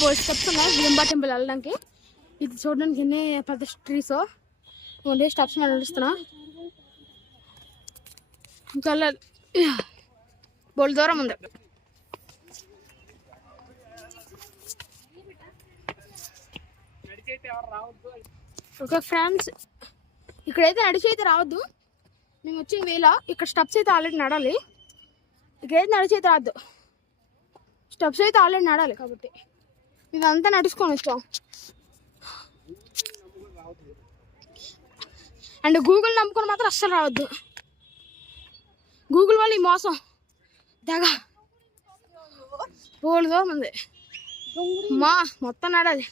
బోల్డ్ steps ఉన్నాయి Hidimba temple వెళ్ళడానికి. ఇది చూడడానికి ఎన్ని పెద్ద ట్రీస్ ఓన్లీ స్టెప్స్ మీద నడుస్తున్నా. ఇంకా బోల్డ్ దూరం ఉంది. ఓకే ఫ్రెండ్స్, ఇక్కడైతే నడిచి అయితే రావద్దు. మేము వచ్చిన వేళ ఇక్కడ స్టెప్స్ అయితే ఆల్రెడీ నడాలి. ఇక్కడైతే నడిచి అయితే రావద్దు, స్టెప్స్ అయితే ఆల్రెడీ నడాలి. కాబట్టి మేమంతా నడుచుకొని వచ్చాం. అండ్ గూగుల్ నమ్ముకొని మాత్రం అస్సలు రావద్దు. గూగుల్ వాళ్ళు ఈ మోసం దగ్గ బోల్దో ఉంది మా మొత్తం నడాలి.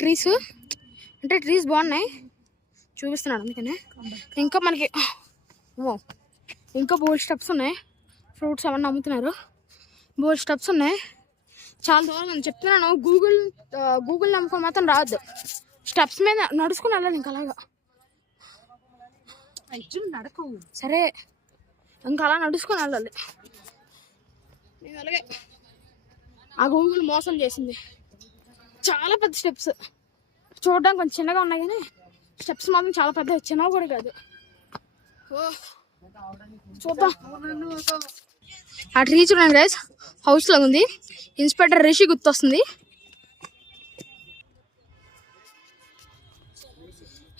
ట్రీస్ అంటే ట్రీస్ బాగున్నాయి చూపిస్తున్నాడు అందుకనే. ఇంకా మనకి ఇంకా బోల్డ్ స్టెప్స్ ఉన్నాయి. ఫ్రూట్స్ అవన్నీ అమ్ముతున్నారు. బోల్డ్ స్టెప్స్ ఉన్నాయి, చాలా దూరం అని చెప్తున్నాను. గూగుల్ నమ్ముకొని మాత్రం రావద్దు. స్టెప్స్ మీద నడుచుకుని వెళ్ళాలి. ఇంకా అలాగా నడకు సరే, ఇంకా అలా నడుచుకొని వెళ్ళాలి. నేను అలాగే ఆ గూగుల్ మోసం చేసింది. చాలా పెద్ద స్టెప్స్ చూడడానికి కొంచెం చిన్నగా ఉన్నాయి కానీ స్టెప్స్ మాత్రం చాలా పెద్ద, చిన్నగా కూడా కాదు. చూద్దాం. ఆ ట్రీ చూడండి గైస్, హౌస్ లాగా ఉంది. ఇన్స్పెక్టర్ రిషి గుర్తొస్తుంది.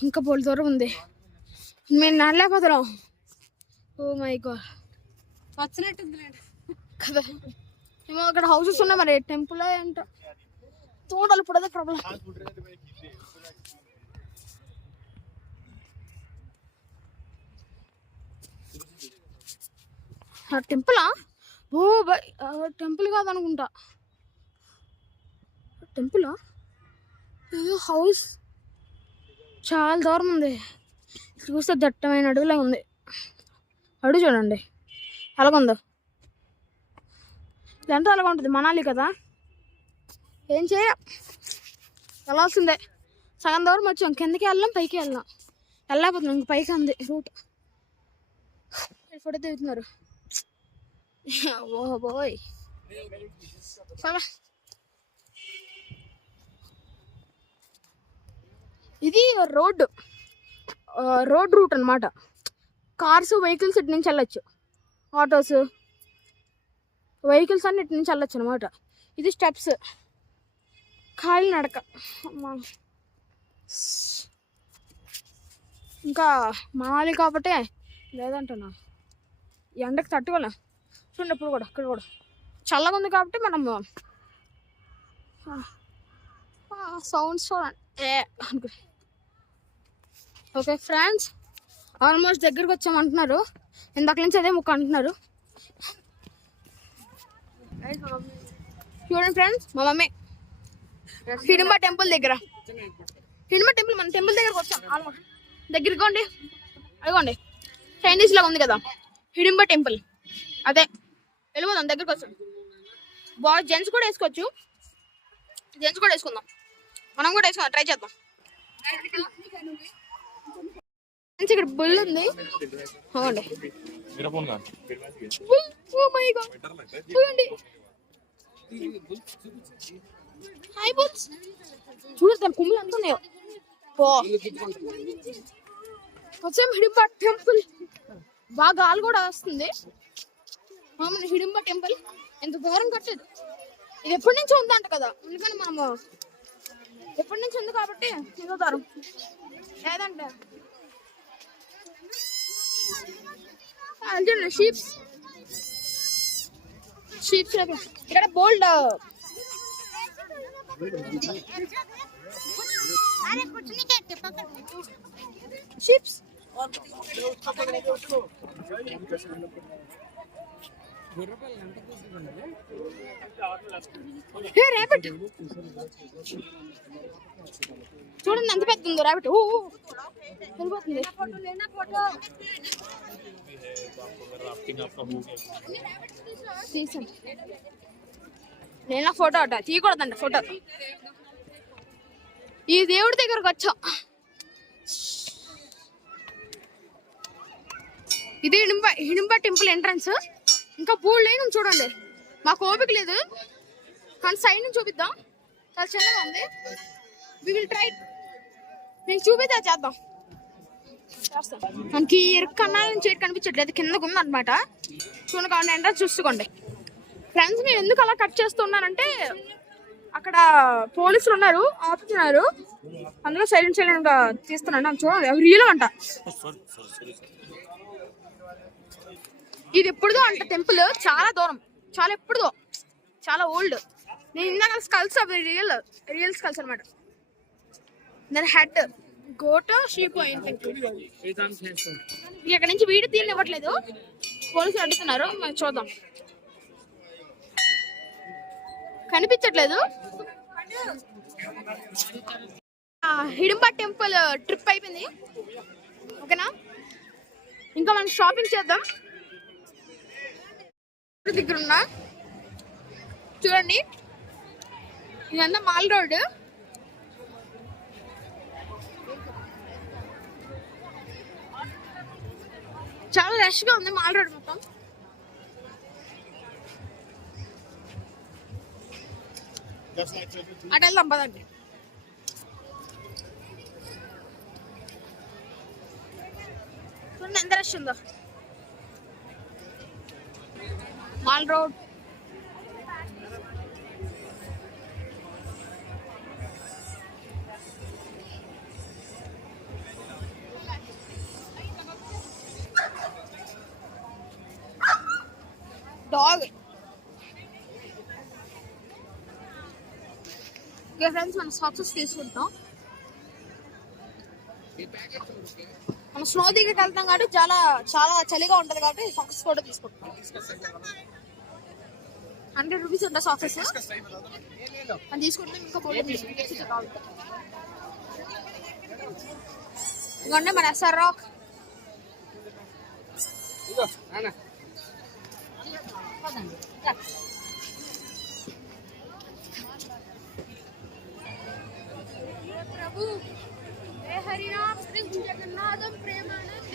ఇంకా పోల్ దూరం ఉంది, మేము నడలేకపోతున్నాం. ఓ మై గాడ్, వచ్చినట్టుంది కదా. ఏమో అక్కడ హౌసెస్ ఉన్నాయి, మరి టెంపుల్ ఏంటో చూడాలి. ఇప్పుడు అదే ప్రాబ్లం. టెంపులా? ఓ బై, టెంపుల్ కాదనుకుంటా. టెంపులా? ఏదో హౌస్ చాలా దూరం ఉంది. చూస్తే దట్టమైన అడవిలా ఉంది. అడుగు చూడండి అలాగుందో. ఇదంతా అలాగా ఉంటుంది. మనాలి కదా, ఏం చేయ వెళ్ళాల్సిందే. సగం దూరం వచ్చాం, కిందకి వెళ్ళాం పైకి వెళ్ళాం. వెళ్ళలేకపోతున్నాం, ఇంక పైకి ఉంది రూట్. ఫోటో దిగుతున్నారు. ఓ బోయ్, ఇది రోడ్ రూట్ అనమాట. కార్స్ వెహికల్స్ ఇటు నుంచి వెళ్ళచ్చు, ఆటోస్ వెహికల్స్ అన్ని ఇటు నుంచి వెళ్ళచ్చు అనమాట. ఇది స్టెప్స్, ఖాళీ నడక. ఇంకా మాలి కాబట్టి లేదంటున్నా, ఎండకు తట్టుకోలే. చూడండి ఇప్పుడు కూడా ఇక్కడ కూడా చల్లగా ఉంది కాబట్టి మనం సౌండ్స్ చూడండి. ఓకే ఫ్రెండ్స్, ఆల్మోస్ట్ దగ్గరికి వచ్చామంటున్నారు. ఇందాక నుంచి అదే ముక్క అంటున్నారు. చూడండి ఫ్రెండ్స్, మా మమ్మీ హిడింబా టెంపుల్ దగ్గర. హిడింబా టెంపుల్ మన టెంపుల్ దగ్గరకు వచ్చాం. ఆల్మోస్ట్ దగ్గరికి కొండి, అదిగోండి చైనీస్ లాగా ఉంది కదా హిడింబా టెంపుల్. అదే వెళ్ళిపోదాం, దగ్గరకు వచ్చాం. బాయ్స్ జెంట్స్ కూడా వేసుకోవచ్చు, జెంట్స్ కూడా వేసుకుందాం. మనం కూడా వేసుకుందాం, ట్రై చేద్దాం. ఇక్కడ బుల్ ఉంది. అవునండి, హాయ్ బుల్స్. చూడండి కుమ్ములు ఎంత ఉన్నాయో. వచ్చాం హిడింబా టెంపుల్. బాగా గాలి కూడా వస్తుంది. హిడింబా టెంపుల్ ఎంత దూరం కట్టేది. ఇది ఎప్పటి నుంచి ఉందంట కదా, అందుకని మనము ఎప్పటి నుంచి ఉంది కాబట్టి ఏదో దూరం లేదంటే. షీప్స్ ఇక్కడ బోల్డ్ షీప్స్. ర్యాబిట్ చూడండి ఎంత పెద్ద ఉందో ర్యాబిట్. వెళ్ళిపోతుంది. నేను ఫోటో అట తీయకూడదండి. ఫోటో ఈ దేవుడి దగ్గరకు వచ్చాం. ఇది హిడింబ టెంపుల్ ఎంట్రన్స్. ఇంకా బోర్డు లేని చూడండి, మాకు ఓపిక లేదు కానీ సైడ్ నుంచి చూపిద్దాం. చాలా చిన్నగా ఉంది. We will try. నేను చూపిద్దా చేద్దాం. మనకి కన్నాల నుంచి కనిపించట్లేదు, కిందకు ఉంది అనమాట. చూడండి కావాలి ఎంట్రన్స్ చూసుకోండి ఫ్రెండ్స్. నేను ఎందుకు అలా కట్ చేస్తున్నానంటే అక్కడ పోలీసులు ఉన్నారు, ఆపుతున్నారు. అందులో సైలెంట్ గా తీస్తున్నాను. చూడండి అవి రియల్ అంట. ఇది ఎప్పుడుదో అంట టెంపుల్, చాలా దూరం, చాలా ఎప్పుడుదో, చాలా ఓల్డ్. నేను ఇందాక స్కల్స్ అవి రియల్ స్కల్స్ అనమాట. దాని హెడ్ గోట్ షీప్ ఇక్కడ నుంచి వీడియో తీయనివ్వట్లేదు, పోలీసులు అడుగుతున్నారు. మనం చూద్దాం. కనిపించట్లేదు. హిడింబ టెంపుల్ ట్రిప్ అయిపోయింది, ఓకేనా? ఇంకా మనం షాపింగ్ చేద్దాం. దగ్గర ఉన్నా చూడండి, ఇదంతా మాల్ రోడ్. చాలా రష్ గా ఉంది మాల్ రోడ్ మొత్తం. అటు వెళ్దాం పదండి. చూడండి ఎంత రష్ ఉందో mall road. Dog. Okay friends, మనం సాక్సెస్ తీసుకుంటాం. మనం స్నో దిగకి వెళ్తాం కాబట్టి చాలా చాలా చలిగా ఉంటది కాబట్టి సాక్సెస్ కూడా తీసుకుంటాం. 100 రూపీస్ ఉంటాయి సాక్సెస్. అది తీసుకుంటాం. ఇంకా ఇదిగోండి మన ఎస్ఆర్ రాక్. ప్రభు జగన్నాథం ప్రేమానంద్.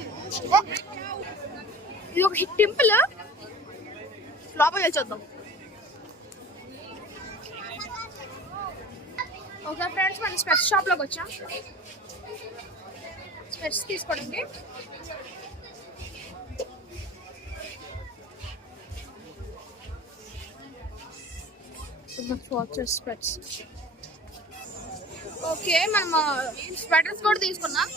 ఇది ఒక టెంపుల్, లోపలికి వెళ్ళొద్దాం. ఓకే ఫ్రెండ్స్, మనం స్పెట్స్ షాప్ లోకి వచ్చాం. స్పెట్స్ తీసుకోవడానికి స్పెట్స్. ఓకే, మనం స్వెటర్స్ కూడా తీసుకున్నాం.